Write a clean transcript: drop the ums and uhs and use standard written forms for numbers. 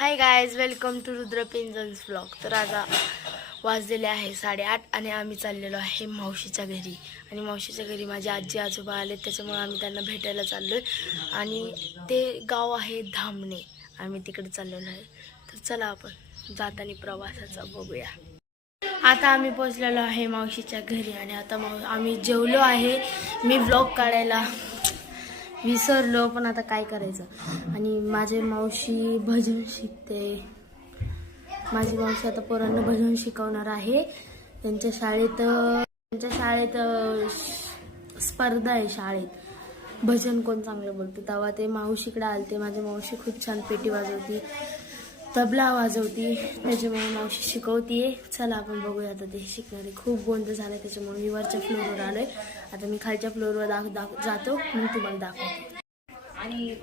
High guys, welcome to Rudra पिंजन्स vlog. तर आता वाजलेले आहे 8:30 आणि आम्ही चाललेलो आहे मावशीच्या घरी. आणि मावशीच्या घरी माझे आजी आजोबा आले, त्याच्यामुळे आम्ही त्यांना भेटायला चाललोय. आणि ते गाव आहे धामणे, आम्ही तिकडे चाललेलो आहे. तर चला आपण जाताना प्रवासाचा बघूया. आता आम्ही पोहोचलेलो आहे मावशीच्या घरी आणि आता आम्ही जेवलो आहे. मी व्लॉग काढायला विसरलो, पण आता काय करायचं. आणि माझी मावशी भजन शिकते. माझी मावशी आता पोरांना भजन शिकवणार आहे. त्यांच्या शाळेत स्पर्धा आहे. शाळेत भजन कोण चांगलं बोलते तेव्हा ते मावशीकडे आलते. माझी मावशी खूप छान पेटी वाजवती, तबला वाजवती, त्याच्यामुळे मावशी शिकवतीये. चला आपण बघूया. आता ते शिकणारे खूप गोंधळ झालाय, त्याच्यामुळे मी वरच्या फ्लोअरवर आलोय. आता मी खालच्या फ्लोअरवर जातो, मी तुम्हाला दाखवते. आणि